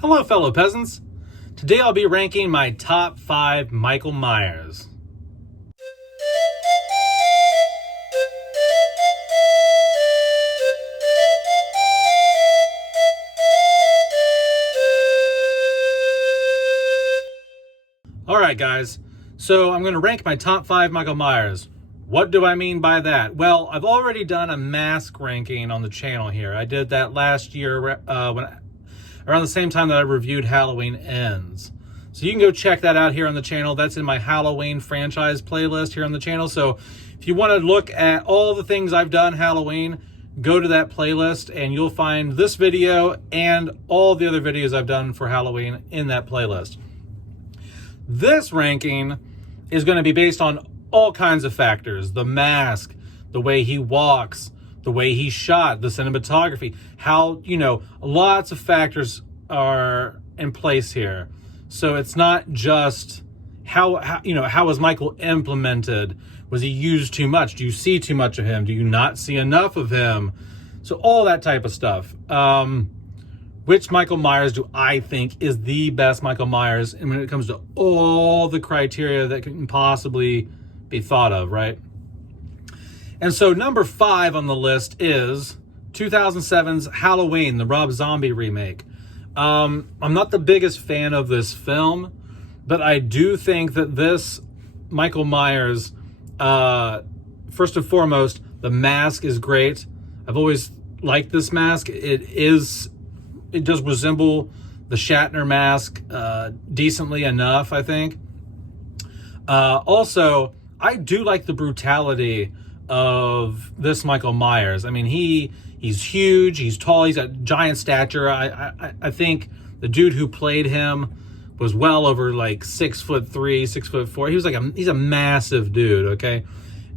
Hello, fellow peasants. Today I'll be ranking my top 5 Michael Myers. Alright guys, so I'm going to rank my top 5 Michael Myers. What do I mean by that? Well, I've already done a mask ranking on the channel here. I did that last year around the same time that I reviewed Halloween Ends. So you can go check that out here on the channel. That's in my Halloween franchise playlist here on the channel. So if you want to look at all the things I've done Halloween, go to that playlist and you'll find this video and all the other videos I've done for Halloween in that playlist. This ranking is going to be based on all kinds of factors. The mask, the way he walks, the way he's shot, the cinematography, how, lots of factors are in place here. So it's not just how was Michael implemented? Was he used too much? Do you see too much of him? Do you not see enough of him? So all that type of stuff. Which Michael Myers do I think is the best Michael Myers? And when it comes to all the criteria that can possibly be thought of, right? And so number 5 on the list is 2007's Halloween, the Rob Zombie remake. I'm not the biggest fan of this film, but I do think that this Michael Myers, first and foremost, the mask is great. I've always liked this mask. It does resemble the Shatner mask decently enough, I think. Also, I do like the brutality of this Michael Myers. I mean, he's huge, he's tall, he's got giant stature. I think the dude who played him was well over like 6'3", 6'4". He's a massive dude, okay?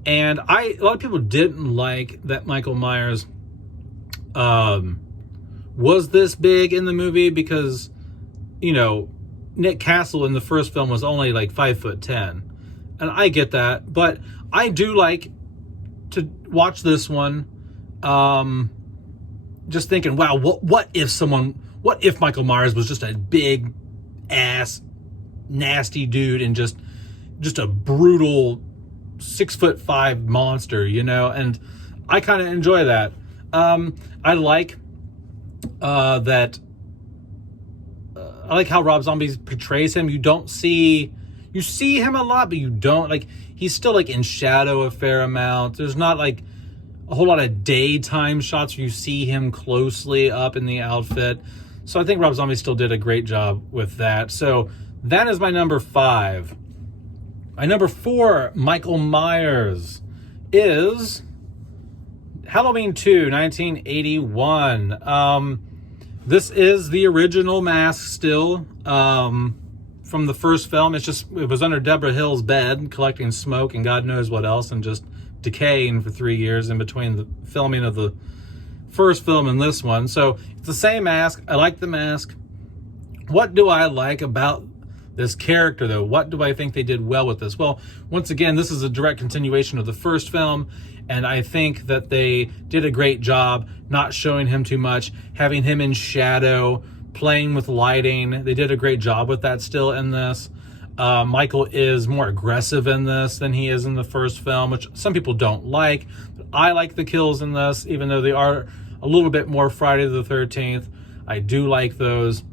And a lot of people didn't like that Michael Myers was this big in the movie because, Nick Castle in the first film was only like 5'10". And I get that, but I do like to watch this one just thinking, wow, what if Michael Myers was just a big ass nasty dude and just a brutal 6'5" monster, and I kind of enjoy that. I like that I like how Rob Zombie portrays him. You see him a lot, but you don't, he's still in shadow a fair amount. There's not a whole lot of daytime shots where you see him closely up in the outfit. So I think Rob Zombie still did a great job with that. So that is my number 5. My number 4 Michael Myers is Halloween 2, 1981. This is the original mask still from the first film. It was under Deborah Hill's bed collecting smoke and God knows what else and just decaying for 3 years in between the filming of the first film and this one. So it's the same mask. I like the mask. What do I like about this character, though? What do I think they did well with this? Well, once again, this is a direct continuation of the first film, and I think that they did a great job not showing him too much, having him in shadow, playing with lighting. They did a great job with that still in this. Michael is more aggressive in this than he is in the first film, which some people don't like. But I like the kills in this, even though they are a little bit more Friday the 13th. I do like those.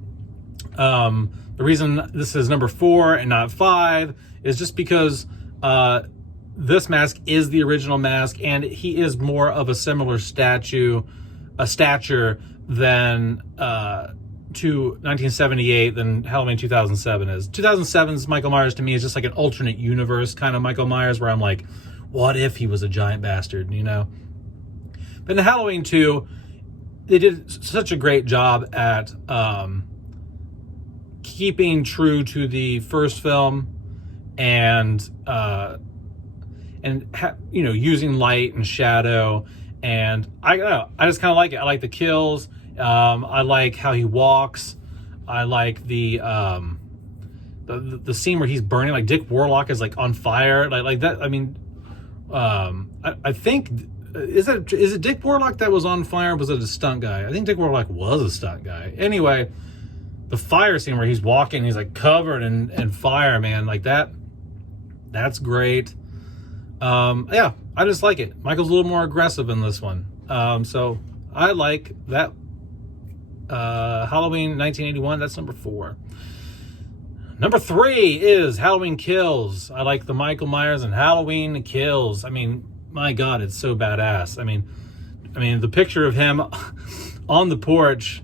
The reason this is number 4 and not 5 is just because this mask is the original mask, and he is more of a similar stature than to 1978 than Halloween 2007 is. 2007's Michael Myers to me is just like an alternate universe kind of Michael Myers where I'm like, what if he was a giant bastard, But in Halloween 2, they did such a great job at keeping true to the first film and using light and shadow, and I don't know, I just kind of like it. I like the kills. I like how he walks. I like the scene where he's burning, like Dick Warlock is on fire, like that. I mean, I think is it Dick Warlock that was on fire? Or was it a stunt guy? I think Dick Warlock was a stunt guy. Anyway, the fire scene where he's walking, he's like covered in fire, man. Like that's great. Yeah, I just like it. Michael's a little more aggressive in this one. So I like that. Halloween 1981, that's number 4. Number 3 is Halloween Kills. I like the Michael Myers and Halloween Kills. I mean, my God, it's so badass. I mean, the picture of him on the porch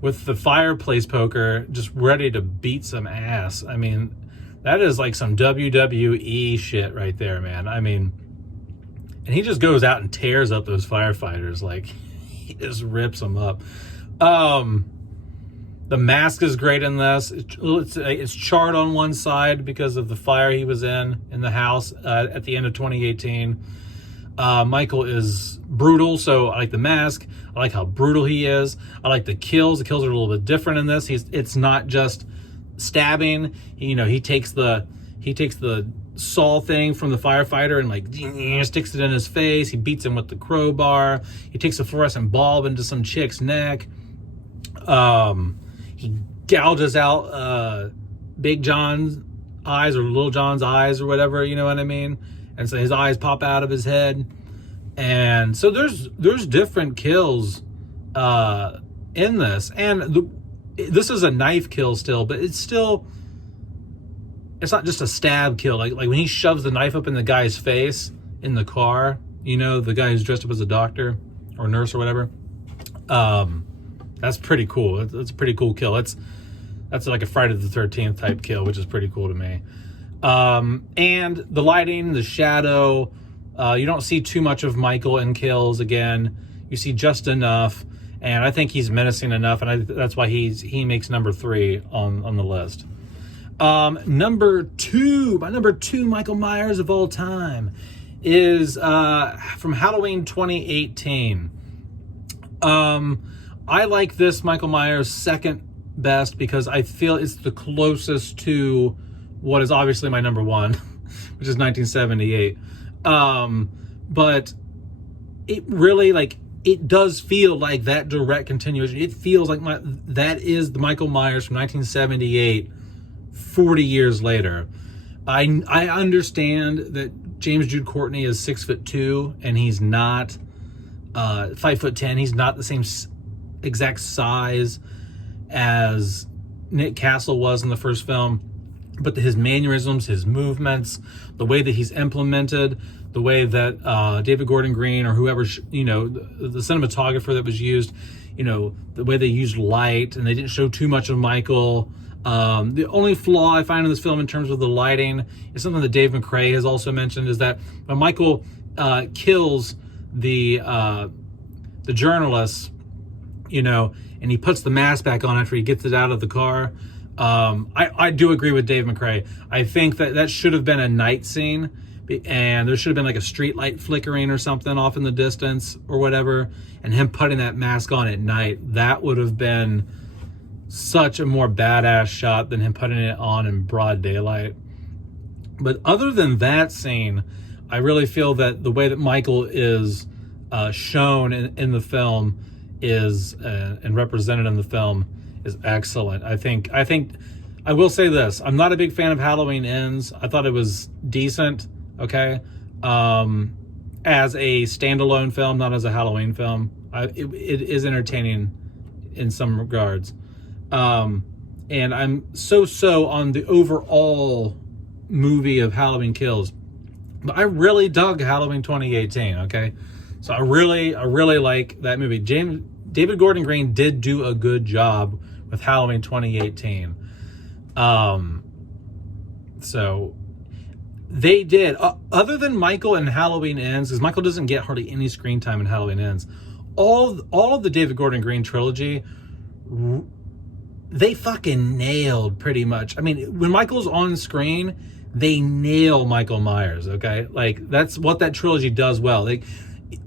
with the fireplace poker just ready to beat some ass. I mean, that is like some WWE shit right there, man. I mean, and he just goes out and tears up those firefighters. Like, he just rips them up. The mask is great in this. It's charred on one side because of the fire he was in the house at the end of 2018. Michael is brutal, so I like the mask. I like how brutal he is. I like the kills. The kills are a little bit different in this. It's not just stabbing. He takes the saw thing from the firefighter and like sticks it in his face. He beats him with the crowbar. He takes a fluorescent bulb into some chick's neck. He gouges out Big John's eyes or Little John's eyes or whatever, you know what I mean? And so his eyes pop out of his head. And so there's different kills in this. And this is a knife kill still, but it's not just a stab kill. Like when he shoves the knife up in the guy's face in the car, the guy who's dressed up as a doctor or nurse or whatever. That's pretty cool. It's a pretty cool kill. That's like a Friday the 13th type kill, which is pretty cool to me. And the lighting, the shadow, you don't see too much of Michael in Kills again. You see just enough, and I think he's menacing enough, and that's why he makes number 3 on the list. Number 2, my number 2 Michael Myers of all time is from Halloween 2018. I like this Michael Myers second best because I feel it's the closest to what is obviously my number 1, which is 1978. But it really, it does feel like that direct continuation. It feels like that is the Michael Myers from 1978, 40 years later. I understand that James Jude Courtney is 6'2", and he's not 5'10". He's not the same exact size as Nick Castle was in the first film, but his mannerisms, his movements, the way that he's implemented, the way that David Gordon Green or whoever, the cinematographer that was used, the way they used light, and they didn't show too much of Michael. The only flaw I find in this film in terms of the lighting is something that Dave McRae has also mentioned, is that when Michael kills the journalist, and he puts the mask back on after he gets it out of the car. I do agree with Dave McRae. I think that should have been a night scene, and there should have been like a street light flickering or something off in the distance or whatever, and him putting that mask on at night. That would have been such a more badass shot than him putting it on in broad daylight. But other than that scene, I really feel that the way that Michael is shown in the film is and represented in the film is excellent. I think I will say this: I'm not a big fan of Halloween Ends. I thought it was decent, okay, as a standalone film, not as a Halloween film. It is entertaining in some regards, and I'm so on the overall movie of Halloween Kills. But I really dug Halloween 2018. Okay, so I really like that movie. David Gordon Green did do a good job with Halloween 2018. So they did. Other than Michael and Halloween Ends, because Michael doesn't get hardly any screen time in Halloween Ends, all of the David Gordon Green trilogy, they fucking nailed pretty much. I mean, when Michael's on screen, they nail Michael Myers, okay? Like, that's what that trilogy does well.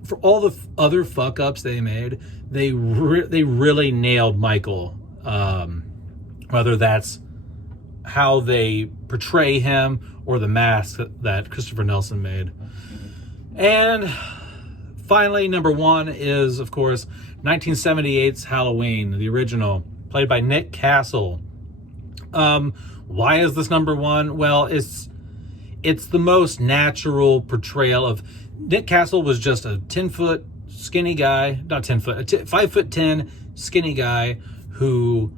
For all the other fuck-ups they made, they really nailed Michael. Whether that's how they portray him or the mask that Christopher Nelson made. And finally, number 1 is, of course, 1978's Halloween, the original, played by Nick Castle. Why is this number one? Well, it's the most natural portrayal of Nick Castle. Was just a 10-foot skinny guy, not 10 foot, 5'10" skinny guy who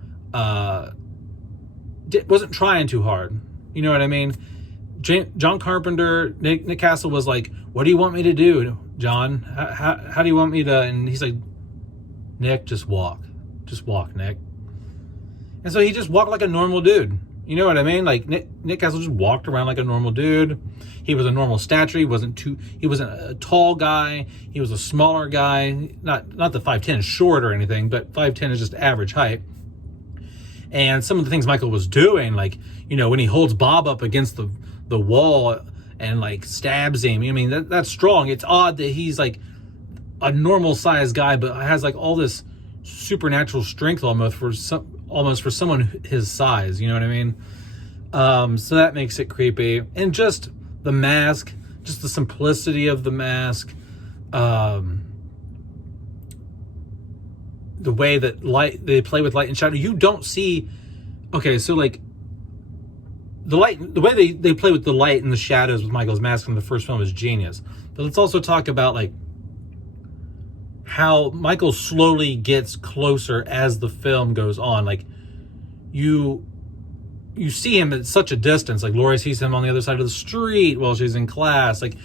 wasn't trying too hard. You know what I mean? John Carpenter, Nick Castle was like, "What do you want me to do, John? How do you want me to?" And he's like, "Nick, just walk, Nick." And so he just walked like a normal dude. You know what I mean? Like Nick Castle just walked around like a normal dude. He was a normal stature. He wasn't a tall guy. He was a smaller guy. Not the 5'10" short or anything, but 5'10" is just average height. And some of the things Michael was doing, like, you know, when he holds Bob up against the wall and like stabs him, I mean, that's strong. It's odd that he's like a normal sized guy, but has like all this supernatural strength almost for someone his size. You know what I mean? So that makes it creepy. And just the mask, just the simplicity of the mask, the way that they play with light and shadow. You don't see, okay, so like the way they play with the light and the shadows with Michael's mask in the first film is genius. But let's also talk about like how Michael slowly gets closer as the film goes on. Like you see him at such a distance. Like Laurie sees him on the other side of the street while she's in class. Like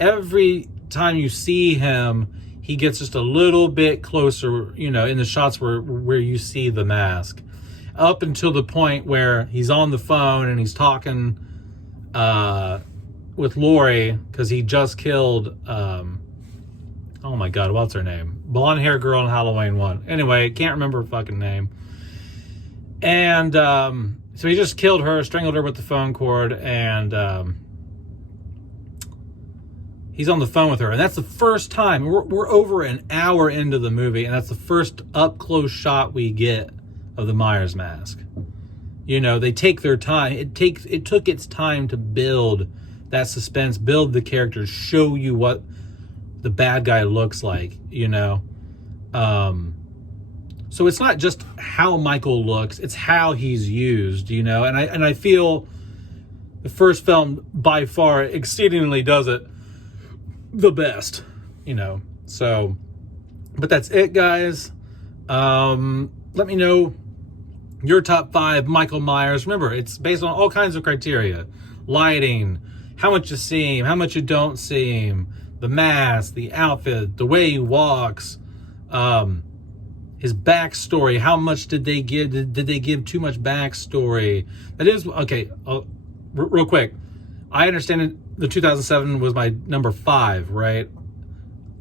every time you see him, he gets just a little bit closer, you know, in the shots where you see the mask, up until the point where he's on the phone and he's talking with Laurie because he just killed, oh my God, what's her name? Blonde hair girl in Halloween 1. Anyway, can't remember her fucking name. And so he just killed her, strangled her with the phone cord, and he's on the phone with her. And that's the first time. We're over an hour into the movie, and that's the first up-close shot we get of the Myers mask. You know, they take their time. It took its time to build that suspense, build the characters, show you what the bad guy looks like, you know. So it's not just how Michael looks, it's how he's used, you know. And I feel the first film by far exceedingly does it the best, you know. So, but that's it, guys. Let me know your top 5 Michael Myers. Remember, it's based on all kinds of criteria: lighting, how much you see him, how much you don't see him, the mask, the outfit, the way he walks, his backstory. How much did they give? Did they give too much backstory? That is, okay, real quick. I understand it, the 2007 was my number 5, right?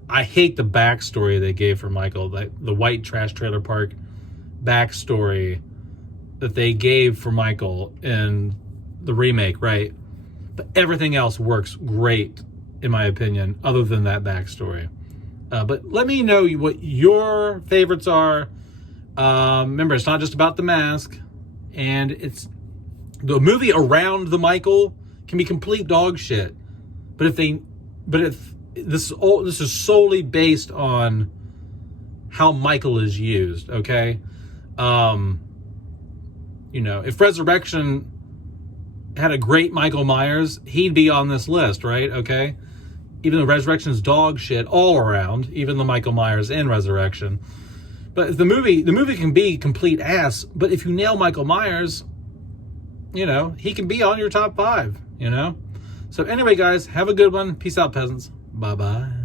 I hate the backstory they gave for Michael, the white trash trailer park backstory that they gave for Michael in the remake, right? But everything else works great, in my opinion, other than that backstory. But let me know what your favorites are. Remember, it's not just about the mask, and it's the movie around the Michael can be complete dog shit. But if this is solely based on how Michael is used, okay? You know, if Resurrection had a great Michael Myers, he'd be on this list, right? Okay? Even though Resurrection's dog shit all around, even the Michael Myers in Resurrection. But the movie can be complete ass, but if you nail Michael Myers, you know, he can be on your top 5, you know? So anyway, guys, have a good one. Peace out, peasants. Bye-bye.